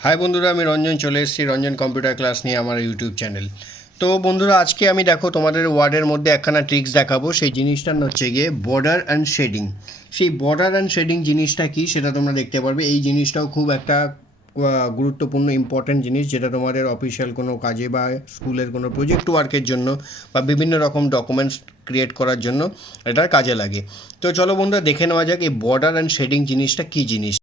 High বন্ধুরা, আমি রঞ্জন চলে এসেছি রঞ্জন কম্পিউটার ক্লাস নিয়ে আমার ইউটিউব চ্যানেল। তো বন্ধুরা, আজকে আমি দেখো তোমাদের ওয়ার্ডের মধ্যে একখানা ট্রিক্স দেখাবো। সেই জিনিসটার হচ্ছে গিয়ে বর্ডার অ্যান্ড শেডিং। সেই বর্ডার অ্যান্ড শেডিং জিনিসটা কি সেটা তোমরা দেখতে পারবে। এই জিনিসটাও খুব একটা গুরুত্বপূর্ণ ইম্পর্ট্যান্ট জিনিস, যেটা তোমাদের অফিসিয়াল কোনো কাজে বা স্কুলের কোনো প্রজেক্ট ওয়ার্কের জন্য বা বিভিন্ন রকম ডকুমেন্টস ক্রিয়েট করার জন্য এটার কাজে লাগে। তো চলো বন্ধুরা, দেখে নেওয়া যাক এই বর্ডার অ্যান্ড শেডিং জিনিসটা কী জিনিস।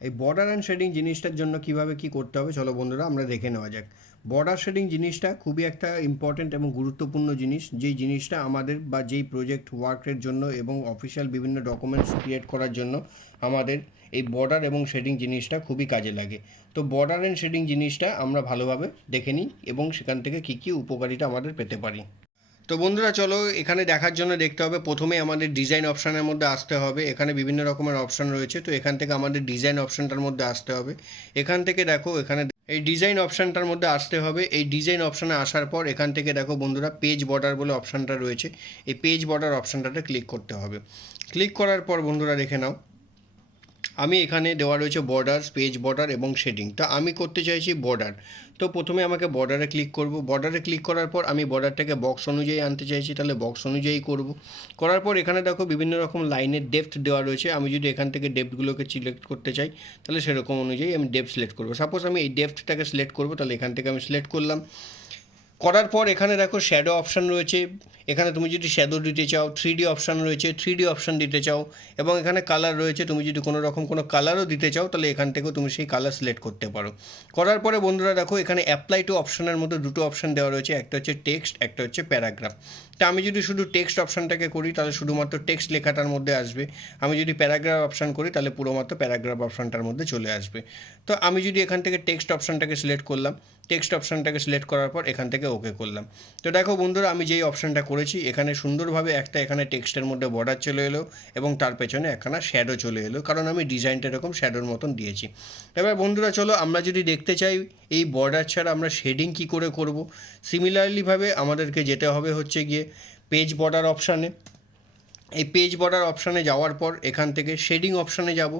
এই বর্ডার অ্যান্ড শেডিং জিনিসটার জন্য কিভাবে কি করতে হবে চলো বন্ধুরা আমরা দেখে নেওয়া যাক। বর্ডার শেডিং জিনিসটা খুবই একটা ইম্পর্ট্যান্ট এবং গুরুত্বপূর্ণ জিনিস, যেই জিনিসটা আমাদের বা যেই প্রজেক্ট ওয়ার্কের জন্য এবং অফিসিয়াল বিভিন্ন ডকুমেন্টস ক্রিয়েট করার জন্য আমাদের এই বর্ডার এবং শেডিং জিনিসটা খুবই কাজে লাগে। তো বর্ডার অ্যান্ড শেডিং জিনিসটা আমরা ভালোভাবে দেখে নিই এবং সেখান থেকে কী কী উপকারিতা আমাদের পেতে পারি। তো বন্ধুরা চলো, এখানে দেখার জন্য দেখতে হবে প্রথমে আমাদের ডিজাইন অপশানের মধ্যে আসতে হবে। এখানে বিভিন্ন রকমের অপশান রয়েছে, তো এখান থেকে আমাদের ডিজাইন অপশানটার মধ্যে আসতে হবে। এখান থেকে দেখো, এখানে এই ডিজাইন অপশানটার মধ্যে আসতে হবে। এই ডিজাইন অপশানে আসার পর এখান থেকে দেখো বন্ধুরা, পেজ বর্ডার বলে অপশানটা রয়েছে। এই পেজ বর্ডার অপশানটাতে ক্লিক করতে হবে। ক্লিক করার পর বন্ধুরা দেখে নাও, আমি এখানে দেওয়া রয়েছে বর্ডার, পেজ বর্ডার এবং শেডিং। তো আমি করতে চাইছি বর্ডার। তো প্রথমে আমাকে বর্ডারে ক্লিক করব। বর্ডারে ক্লিক করার পর আমি বর্ডারটাকে বক্স অনুযায়ী আনতে চাইছি, তাহলে বক্স অনুযায়ী করব। করার পর এখানে দেখো বিভিন্ন রকম লাইনের ডেপথ দেওয়া রয়েছে। আমি যদি এখান থেকে ডেপথগুলোকে সিলেক্ট করতে চাই, তাহলে সেরকম অনুযায়ী আমি ডেপথ সিলেক্ট করব। সাপোজ আমি এই ডেপথটাকে সিলেক্ট করব, তাহলে এখান থেকে আমি সিলেক্ট করলাম। করার পর এখানে দেখো শ্যাডো অপশান রয়েছে। এখানে তুমি যদি শ্যাডো দিতে চাও, 3D অপশান রয়েছে, 3D অপশান দিতে চাও, এবং এখানে কালার রয়েছে। তুমি যদি কোনো রকম কোনো কালারও দিতে চাও, তাহলে এখান থেকেও তুমি সেই কালার সিলেক্ট করতে পারো। করার পরে বন্ধুরা দেখো, এখানে অ্যাপ্লাই টু অপশানের মধ্যে দুটো অপশান দেওয়া রয়েছে, একটা হচ্ছে টেক্সট, একটা হচ্ছে প্যারাগ্রাফ। তা আমি যদি শুধু টেক্সট অপশানটাকে করি, তাহলে শুধুমাত্র টেক্সট লেখাটার মধ্যে আসবে। আমি যদি প্যারাগ্রাফ অপশান করি, তাহলে পুরোমাত্র প্যারাগ্রাফ অপশানটার মধ্যে চলে আসবে। তো আমি যদি এখান থেকে টেক্সট অপশানটাকে সিলেক্ট করলাম, টেক্সট অপশানটাকে সিলেক্ট করার পর এখান থেকে ওকে করলাম। তো দেখো বন্ধুরা, আমি যেই অপশানটা করেছি, এখানে সুন্দরভাবে একটা এখানে টেক্সটের মধ্যে বর্ডার চলে এলো এবং তার পেছনে একখানা শ্যাডো চলে এলো, কারণ আমি ডিজাইনটা এরকম শ্যাডোর মতন দিয়েছি। এবার বন্ধুরা চলো, আমরা যদি দেখতে চাই এই বর্ডার ছাড়া আমরা শেডিং কী করে করব, সিমিলারলিভাবে আমাদেরকে যেতে হবে হচ্ছে গিয়ে পেজ বর্ডার অপশানে। এই পেজ বর্ডার অপশানে যাওয়ার পর এখান থেকে শেডিং অপশানে যাব।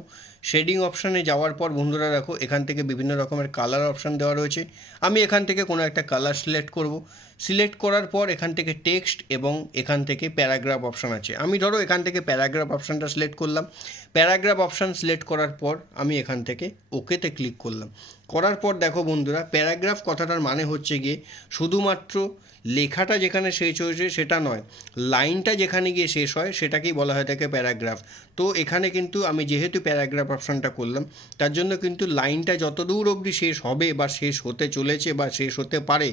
শেডিং অপশানে যাওয়ার পর বন্ধুরা দেখো, এখান থেকে বিভিন্ন রকমের কালার অপশান দেওয়া রয়েছে। আমি এখান থেকে কোনো একটা কালার সিলেক্ট করব। সিলেক্ট করার পর এখান থেকে টেক্সট এবং এখান থেকে প্যারাগ্রাফ অপশান আছে। আমি ধরো এখান থেকে প্যারাগ্রাফ অপশানটা সিলেক্ট করলাম। প্যারাগ্রাফ অপশান সিলেক্ট করার পর আমি এখান থেকে ওকেতে ক্লিক করলাম। করার পর দেখো বন্ধুরা, প্যারাগ্রাফ কথাটার মানে হচ্ছে গিয়ে শুধুমাত্র লেখাটা যেখানে শেষ হয়েছে সেটা নয়, লাইনটা যেখানে গিয়ে শেষ হয় সেটাকেই বলা হয় থাকে প্যারাগ্রাফ। তো এখানে কিন্তু আমি যেহেতু প্যারাগ্রাফ অপশানটা করলাম, তার জন্য কিন্তু লাইনটা যত দূর অবধি শেষ হবে বা শেষ হতে চলেছে বা শেষ হতে পারে,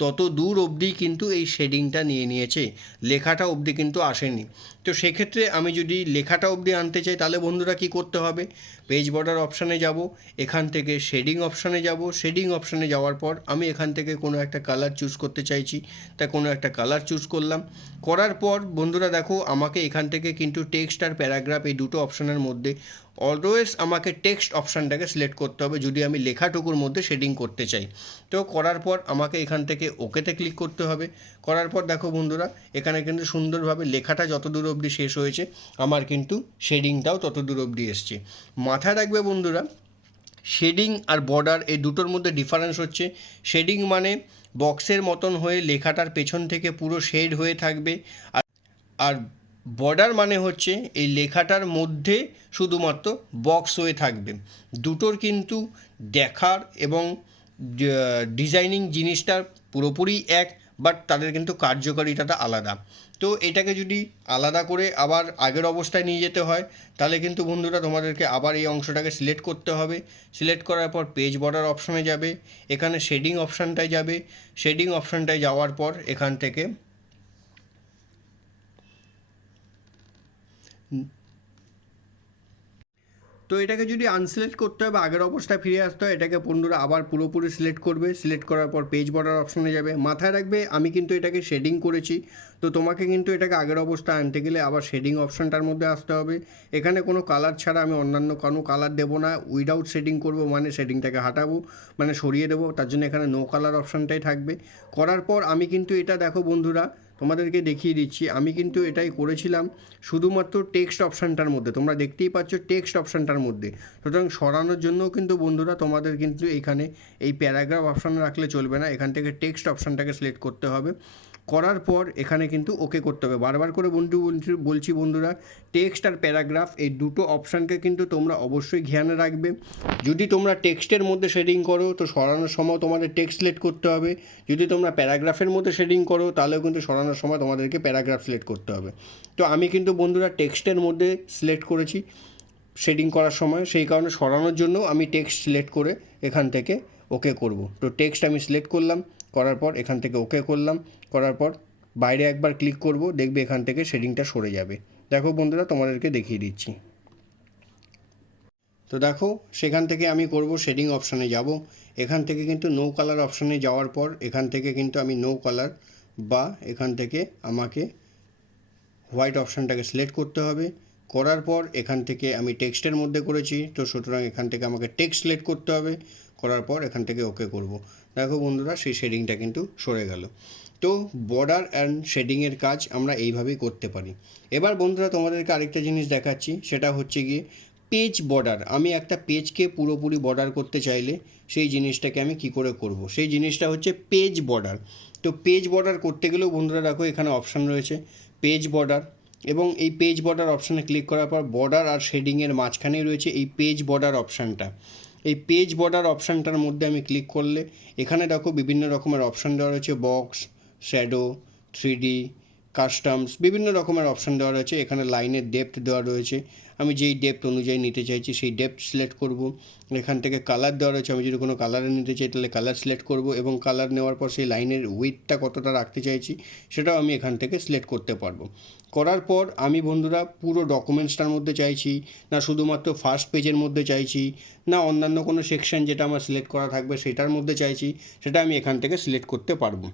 তত দূর অবধি কিন্তু এই শেডিংটা নিয়ে নিয়েছে, লেখাটা অবধি কিন্তু আসেনি। তো সেক্ষেত্রে আমি যদি লেখাটা অবধি আনতে চাই, তাহলে বন্ধুরা কী করতে হবে, পেজ বর্ডার অপশানে যাব, এখান থেকে শেডিং অপশানে যাব। শেডিং অপশানে যাওয়ার পর আমি এখান থেকে কোনো একটা কালার চুজ করতে চাইছি, তাই কোনো একটা কালার চুজ করলাম। করার পর বন্ধুরা দেখো, আমাকে এখান থেকে কিন্তু টেক্সট আর প্যারাগ্রাফ এই দুটো অপশানের মধ্যে অলওয়েজ আমাকে টেক্সট অপশানটাকে সিলেক্ট করতে হবে যদি আমি লেখাটুকুর মধ্যে শেডিং করতে চাই। তো করার পর আমাকে এখান থেকে ওকেতে ক্লিক করতে হবে। করার পর দেখো বন্ধুরা, এখানে কিন্তু সুন্দরভাবে লেখাটা যত দূর অবধি শেষ হয়েছে, আমার কিন্তু শেডিংটাও তত দূর অবধি এসছে। মাথায় রাখবে বন্ধুরা, শেডিং আর বর্ডার এই দুটোর মধ্যে ডিফারেন্স হচ্ছে, শেডিং মানে বক্সের মতন হয়ে লেখাটার পেছন থেকে পুরো শেড হয়ে থাকবে, আর আর বর্ডার মানে হচ্ছে এই লেখাটার মধ্যে শুধুমাত্র বক্স হয়ে থাকবে। দুটোর কিন্তু দেখার এবং ডিজাইনিং জিনিসটা পুরোপুরি এক, বাট তাদের কিন্তু কার্যকারিতাটা আলাদা। তো এটাকে যদি আলাদা করে আবার আগের অবস্থায় নিয়ে যেতে হয়, তাহলে কিন্তু বন্ধুরা তোমাদেরকে আবার এই অংশটাকে সিলেক্ট করতে হবে। সিলেক্ট করার পর পেজ বর্ডার অপশানে যাবে, এখানে শেডিং অপশানটায় যাবে। শেডিং অপশানটায় যাওয়ার পর এখান থেকে তো এটাকে যদি আনসিলেক্ট করতে হয় বা আগের অবস্থায় ফিরে আসতে হয়, এটাকে বন্ধুরা আবার পুরোপুরি সিলেক্ট করবে। সিলেক্ট করার পর পেজ বর্ডার অপশানে যাবে। মাথায় রাখবে, আমি কিন্তু এটাকে শেডিং করেছি, তো তোমাকে কিন্তু এটাকে আগের অবস্থায় আনতে গেলে আবার শেডিং অপশানটার মধ্যে আসতে হবে। এখানে কোনো কালার ছাড়া আমি অন্যান্য কোনো কালার দেবো না, উইদাউট শেডিং করবো, মানে শেডিংটাকে হাঁটাবো, মানে সরিয়ে দেবো, তার জন্য এখানে নো কালার অপশানটাই থাকবে। করার পর আমি কিন্তু এটা দেখো বন্ধুরা, তোমাদেরকে দেখিয়ে দিচ্ছি। আমি কিন্তু এটাই করেছিলাম শুধুমাত্র টেক্সট অপশানটার মধ্যে, তোমরা দেখতেই পাচ্ছ টেক্সট অপশানটার মধ্যে। সুতরাং সরানোর জন্যও কিন্তু বন্ধুরা তোমাদের কিন্তু এখানে এই প্যারাগ্রাফ অপশান রাখলে চলবে না, এখান থেকে টেক্সট অপশানটাকে সিলেক্ট করতে হবে। করার পর এখানে কিন্তু ওকে করতে হবে। বারবার করে বলছি বন্ধুরা, টেক্সট আর প্যারাগ্রাফ এই দুটো অপশানকে কিন্তু তোমরা অবশ্যই খেয়ালে রাখবে। যদি তোমরা টেক্সটের মধ্যে শেডিং করো তো সরানোর সময় তোমাদের টেক্সট সিলেক্ট করতে হবে, যদি তোমরা প্যারাগ্রাফের মধ্যে শেডিং করো তাহলেও কিন্তু সরানোর সময় তোমাদেরকে প্যারাগ্রাফ সিলেক্ট করতে হবে। তো আমি কিন্তু বন্ধুরা টেক্সটের মধ্যে সিলেক্ট করেছি শেডিং করার সময়, সেই কারণে সরানোর জন্য আমি টেক্সট সিলেক্ট করে এখান থেকে ওকে করব। তো টেক্সট আমি সিলেক্ট করলাম, করার পর এখান থেকে ওকে করলাম, করার পর বাইরে একবার ক্লিক করব, দেখবে এখান থেকে শেডিংটা সরে যাবে। দেখো বন্ধুরা তোমাদেরকে দেখিয়ে দিচ্ছি। তো দেখো সেখান থেকে আমি করব শেডিং অপশানে যাব। এখান থেকে কিন্তু নো কালার অপশানে যাওয়ার পর এখান থেকে কিন্তু আমি নো কালার বা এখান থেকে আমাকে হোয়াইট অপশানটাকে সিলেক্ট করতে হবে। করার পর এখান থেকে আমি টেক্সটের মধ্যে করেছি, তো সুতরাং এখান থেকে আমাকে টেক্সট সিলেক্ট করতে হবে। করার পর এখান থেকে ওকে করব। দেখো বন্ধুরা সেই শেডিংটা কিন্তু সরে গেল। তো বর্ডার অ্যান্ড শেডিংয়ের কাজ আমরা এইভাবেই করতে পারি। এবার বন্ধুরা তোমাদেরকে আরেকটা জিনিস দেখাচ্ছি, সেটা হচ্ছে গিয়ে পেজ বর্ডার। আমি একটা পেজকে পুরোপুরি বর্ডার করতে চাইলে সেই জিনিসটাকে আমি কি করে করব, সেই জিনিসটা হচ্ছে পেজ বর্ডার। তো পেজ বর্ডার করতে গেলেও বন্ধুরা দেখো এখানে অপশান রয়েছে পেজ বর্ডার, এবং এই পেজ বর্ডার অপশানে ক্লিক করার পর বর্ডার আর শেডিংয়ের মাঝখানেই রয়েছে এই পেজ বর্ডার অপশানটা। এই পেজ বর্ডার অপশানটার মধ্যে আমি ক্লিক করলে এখানে দেখো বিভিন্ন রকমের অপশান দেওয়া রয়েছে, বক্স, শ্যাডো, 3D, কাস্টমস, বিভিন্ন রকমের অপশান দেওয়া রয়েছে। এখানে লাইনের ডেপথ দেওয়া রয়েছে, আমি যেই ডেপথ অনুযায়ী নিতে চাইছি সেই ডেপথ সিলেক্ট করব। এখান থেকে কালার দেওয়া রয়েছে, আমি যদি কোনো কালারে নিতে চাই তাহলে কালার সিলেক্ট করব, এবং কালার নেওয়ার পর সেই লাইনের উইথটা কতটা রাখতে চাইছি সেটাও আমি এখান থেকে সিলেক্ট করতে পারবো। করার পর আমি বন্ধুরা পুরো ডকুমেন্টসটার মধ্যে চাইছি, না শুধুমাত্র ফার্স্ট পেজের মধ্যে চাইছি, না অন্যান্য কোনো সেকশন যেটা আমার সিলেক্ট করা থাকবে সেটার মধ্যে চাইছি, সেটা আমি এখান থেকে সিলেক্ট করতে পারবো।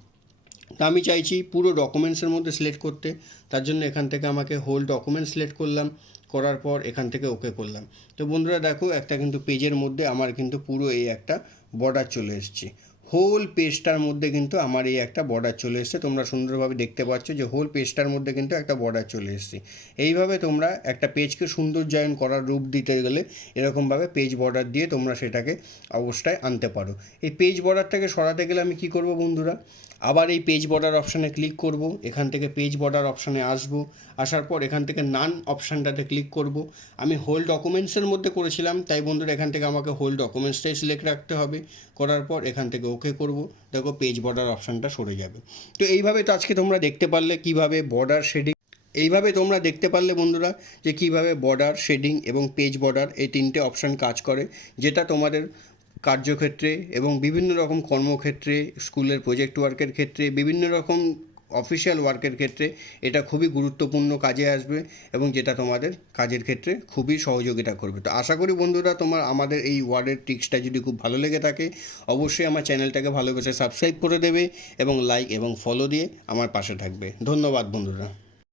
তা আমি চাইছি পুরো ডকুমেন্টসের মধ্যে সিলেক্ট করতে, তার জন্য এখান থেকে আমাকে হোল ডকুমেন্ট সিলেক্ট করলাম, করার পর এখান থেকে ওকে করলাম। তো বন্ধুরা দেখো একটা কিন্তু পেজের মধ্যে আমার কিন্তু পুরো এই একটা বর্ডার চলে এসেছে, হোল পেজটার মধ্যে কিন্তু আমার এই একটা বর্ডার চলে এসেছে। তোমরা সুন্দরভাবে দেখতে পাচ্ছ যে হোল পেজটার মধ্যে কিন্তু একটা বর্ডার চলে এসেছে। এইভাবে তোমরা একটা পেজকে সৌন্দর্যায়ন করার রূপ দিতে গেলে এরকমভাবে পেজ বর্ডার দিয়ে তোমরা সেটাকে অবস্থায় আনতে পারো। এই পেজ বর্ডারটাকে সরাতে গেলে আমি কি করব বন্ধুরা, আবার এই পেজ বর্ডার অপশানে ক্লিক করব, এখান থেকে পেজ বর্ডার অপশানে আসব, আসার পর এখান থেকে নান অপশানটাতে ক্লিক করব। আমি হোল ডকুমেন্টসের মধ্যে করেছিলাম, তাই বন্ধুরা এখান থেকে আমাকে হোল ডকুমেন্টসটাই সিলেক্ট রাখতে হবে। করার পর এখান থেকে ওকে করব, দেখো পেজ বর্ডার অপশানটা সরে যাবে। তো এইভাবে তো আজকে তোমরা দেখতে পারলে কিভাবে বর্ডার শেডিং, এইভাবে তোমরা দেখতে পারলে বন্ধুরা যে কিভাবে বর্ডার, শেডিং এবং পেজ বর্ডার এই তিনটে অপশান কাজ করে, যেটা তোমাদের কার্যক্ষেত্রে এবং বিভিন্ন রকম কর্মক্ষেত্রে, স্কুলের প্রজেক্ট ওয়ার্কের ক্ষেত্রে, বিভিন্ন রকম অফিসিয়াল ওয়ার্কের ক্ষেত্রে এটা খুবই গুরুত্বপূর্ণ কাজে আসবে, এবং যেটা তোমাদের কাজের ক্ষেত্রে খুবই সহযোগিতা করবে। তো আশা করি বন্ধুরা তোমার আমাদের এই ওয়ার্ডের ট্রিক্সটা যদি খুব ভালো লেগে থাকে অবশ্যই আমার চ্যানেলটাকে ভালোবেসে সাবস্ক্রাইব করে দেবে, এবং লাইক এবং ফলো দিয়ে আমার পাশে থাকবে। ধন্যবাদ বন্ধুরা।